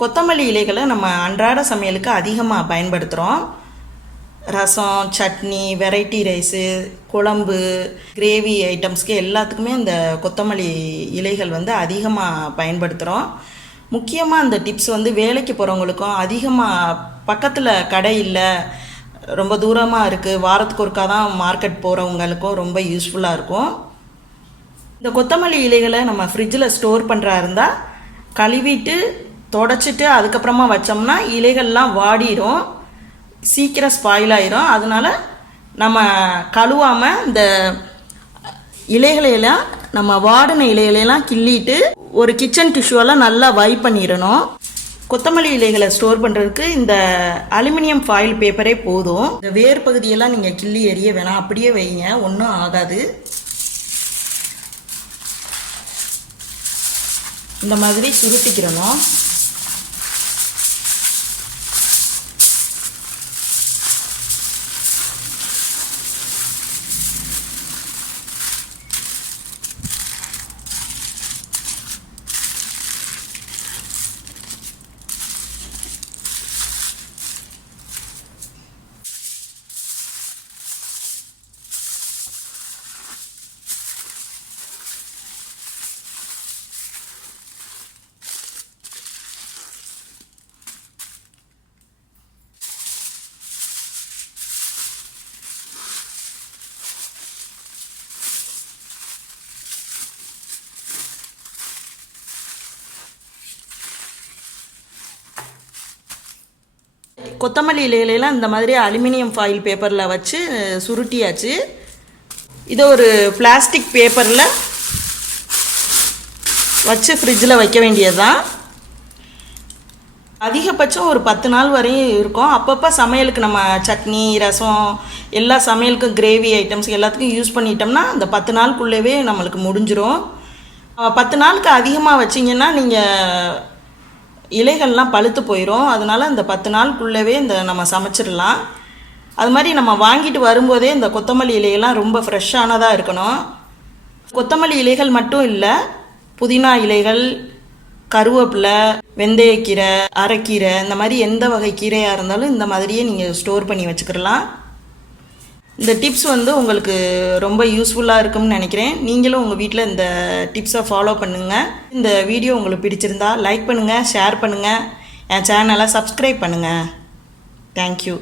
கொத்தமல்லி இலைகளை நம்ம அன்றாட சமையலுக்கு அதிகமாக பயன்படுத்துகிறோம். ரசம், சட்னி, வெரைட்டி ரைஸு, குழம்பு, கிரேவி ஐட்டம்ஸ்க்கு எல்லாத்துக்குமே இந்த கொத்தமல்லி இலைகள் அதிகமாக பயன்படுத்துகிறோம். முக்கியமாக இந்த டிப்ஸ் வேலைக்கு போகிறவங்களுக்கும், அதிகமாக பக்கத்தில் கடை இல்லை, ரொம்ப தூரமாக இருக்குது, வாரத்துக்கு ஒருக்கா தான் மார்க்கெட் போகிறவங்களுக்கும் ரொம்ப யூஸ்ஃபுல்லாக இருக்கும். இந்த கொத்தமல்லி இலைகளை நம்ம ஃப்ரிட்ஜில் ஸ்டோர் பண்ணுறா இருந்தால் கழுவிட்டு தொடச்சிட்டு அதுக்கப்புறமா வச்சோம்னா இலைகள்லாம் வாடிடும், சீக்கிரம் ஸ்பாயில் ஆயிரும். அதனால நம்ம கழுவாமல் இந்த இலைகளையெல்லாம், நம்ம வாடின இலைகளையெல்லாம் கிள்ளிட்டு ஒரு கிச்சன் டிஷ்யூவெல்லாம் நல்லா வைப் பண்ணிடணும். கொத்தமல்லி இலைகளை ஸ்டோர் பண்ணுறதுக்கு இந்த அலுமினியம் ஃபாயில் பேப்பரே போதும். இந்த வேர் பகுதியெல்லாம் நீங்கள் கிள்ளி எறிய வேணாம், அப்படியே வைங்க, ஒன்றும் ஆகாது. இந்த மாதிரி சுருட்டிக்கிறணும். கொத்தமல்லி இலைகளெல்லாம் இந்த மாதிரி அலுமினியம் ஃபாயில் பேப்பரில் வச்சு சுருட்டியாச்சு. இதை ஒரு பிளாஸ்டிக் பேப்பரில் வச்சு ஃப்ரிட்ஜில் வைக்க வேண்டியது தான். அதிகபட்சம் ஒரு 10 நாள் வரையும் இருக்கும். அப்பப்போ சமையலுக்கு நம்ம சட்னி, ரசம், எல்லா சமையலுக்கும் கிரேவி ஐட்டம்ஸ் எல்லாத்துக்கும் யூஸ் பண்ணிட்டோம்னா அந்த 10 நாளுக்குள்ளவே நம்மளுக்கு முடிஞ்சிடும். 10 நாளுக்கு அதிகமாக வச்சிங்கன்னா நீங்கள் இலைகள்லாம் பழுத்து போயிடும். அதனால் இந்த 10 நாளுக்குள்ளவே நம்ம சமைச்சிடலாம். அது மாதிரி நம்ம வாங்கிட்டு வரும்போதே இந்த கொத்தமல்லி இலையெல்லாம் ரொம்ப ஃப்ரெஷ்ஷானதாக இருக்கணும். கொத்தமல்லி இலைகள் மட்டும் இல்லை, புதினா இலைகள், கருவேப்பிலை, வெந்தயக்கீரை, அரைக்கீரை, இந்த மாதிரி எந்த வகை கீரையாக இருந்தாலும் இந்த மாதிரியே நீங்கள் ஸ்டோர் பண்ணி வச்சுக்கிடலாம். இந்த டிப்ஸ் உங்களுக்கு ரொம்ப யூஸ்ஃபுல்லாக இருக்கும்னு நினைக்கிறேன். நீங்களும் உங்கள் வீட்டில் இந்த டிப்ஸை ஃபாலோ பண்ணுங்கள். இந்த வீடியோ உங்களுக்கு பிடிச்சிருந்தா லைக் பண்ணுங்கள், ஷேர் பண்ணுங்கள், என் சேனலை சப்ஸ்கிரைப் பண்ணுங்கள். தேங்க்யூ.